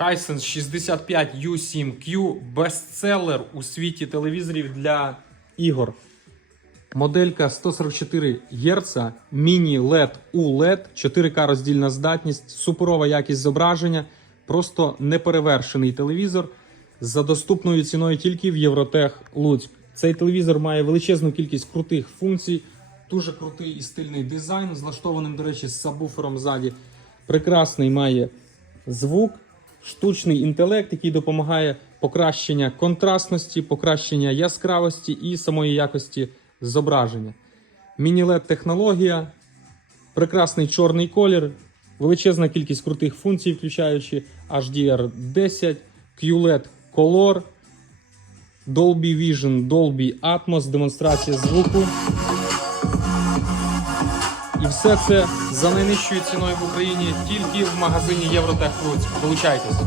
Hisense 65U7Q – бестселер у світі телевізорів для ігор. Моделька 144 Гц, міні-LED ULED, 4К роздільна здатність, суперова якість зображення, просто неперевершений телевізор за доступною ціною тільки в Євротех Луцьк. Цей телевізор має величезну кількість крутих функцій, дуже крутий і стильний дизайн, злаштованим, до речі, з сабвуфером ззаді. Прекрасний має звук, штучний інтелект, який допомагає покращення контрастності, покращення яскравості і самої якості зображення. Міні-LED технологія, прекрасний чорний колір, величезна кількість крутих функцій, включаючи HDR10, QLED Color, Dolby Vision, Dolby Atmos, демонстрація звуку. І все це за найнижчою ціною в Україні тільки в магазині Євротех Луцьк. Долучайтесь!